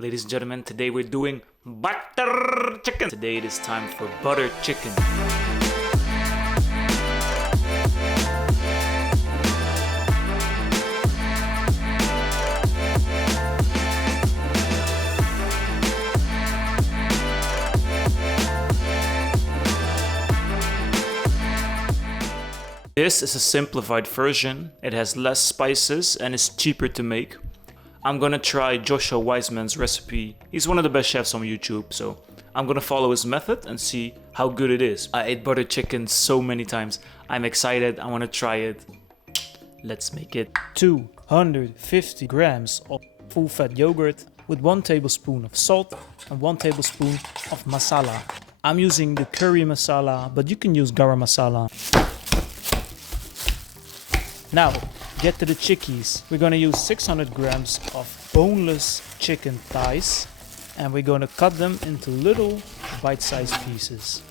Ladies and gentlemen, today we're doing butter chicken. Today it is time for butter chicken. This is a simplified version. It has less spices and is cheaper to make. I'm gonna try Joshua Weissman's recipe. He's one of the best chefs on YouTube, so I'm gonna follow his method and see how good it is. I ate butter chicken so many times. I'm excited, I wanna try it. Let's make it. 250 grams of full fat yogurt with 1 tablespoon of salt and 1 tablespoon of masala. I'm using the curry masala, but you can use garam masala. Now, get to the chickies. We're gonna use 600 grams of boneless chicken thighs and we're gonna cut them into little bite-sized pieces.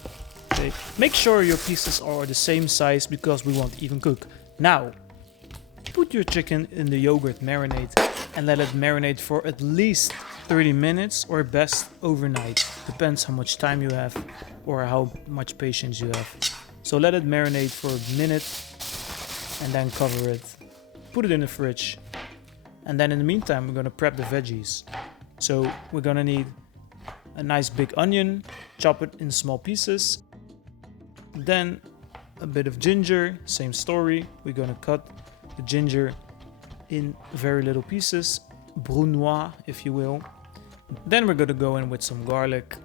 Okay. Make sure your pieces are the same size because we won't even cook. Now, put your chicken in the yogurt marinade and let it marinate for at least 30 minutes or best overnight. Depends how much time you have or how much patience you have. So let it marinate for a minute and then cover it. Put it in the fridge. And then in the meantime, we're gonna prep the veggies. So we're gonna need a nice big onion, chop it in small pieces. Then a bit of ginger, same story. We're gonna cut the ginger in very little pieces, brunoise if you will. Then we're gonna go in with some garlic,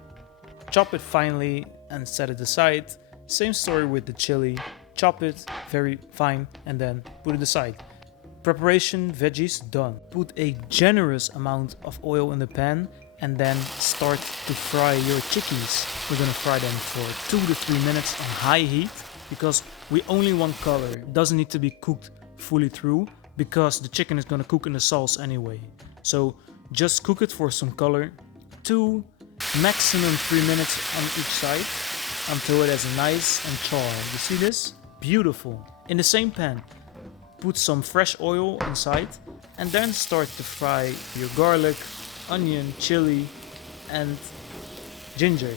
chop it finely and set it aside. Same story with the chili. Chop it very fine and then put it aside. Preparation veggies done. Put a generous amount of oil in the pan and then start to fry your chickies. We're gonna fry them for 2 to 3 minutes on high heat because we only want color. It doesn't need to be cooked fully through because the chicken is gonna cook in the sauce anyway. So just cook it for some color. 2, maximum 3 minutes on each side until it has a nice and char. You see this? Beautiful. In the same pan, put some fresh oil inside and then start to fry your garlic, onion, chili and ginger.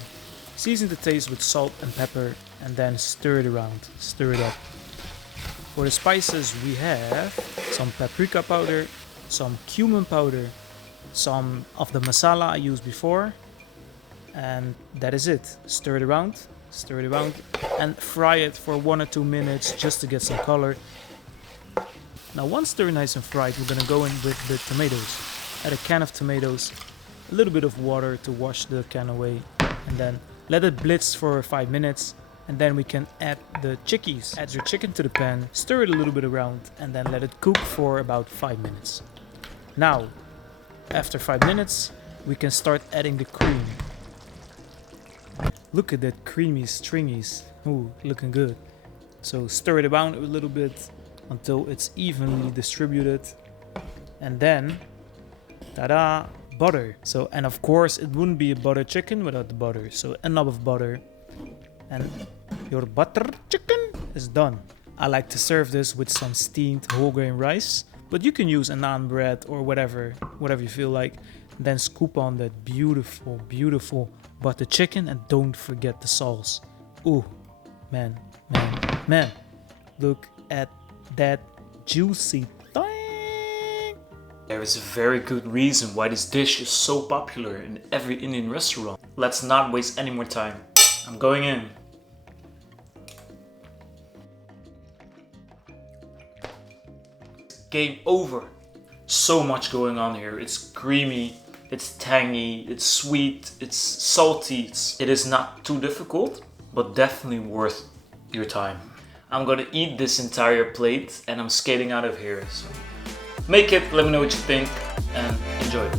Season the taste with salt and pepper and then stir it around, stir it up. For the spices we have some paprika powder, some cumin powder, some of the masala I used before, and that is it. Stir it around and fry it for 1 or 2 minutes just to get some color. Now once they're nice and fried, we're gonna go in with the tomatoes. Add a can of tomatoes, a little bit of water to wash the can away, and then let it blitz for 5 minutes, and then we can add the chickies. Add your chicken to the pan, stir it a little bit around, and then let it cook for about 5 minutes. Now, after 5 minutes, we can start adding the cream. Look at that creamy stringies. Ooh, looking good. So stir it around a little bit until it's evenly distributed. And then, ta-da, butter. So, and of course, it wouldn't be a butter chicken without the butter. So a knob of butter. And your butter chicken is done. I like to serve this with some steamed whole grain rice. But you can use a naan bread or whatever you feel like. Then scoop on that beautiful, beautiful butter chicken and don't forget the sauce. Ooh, man. Look at that juicy thing. There is a very good reason why this dish is so popular in every Indian restaurant. Let's not waste any more time. I'm going in. Game over. So much going on here. It's creamy, it's tangy, it's sweet, it's salty. It is not too difficult, but definitely worth your time. I'm gonna eat this entire plate and I'm skating out of here. So make it, let me know what you think and enjoy it.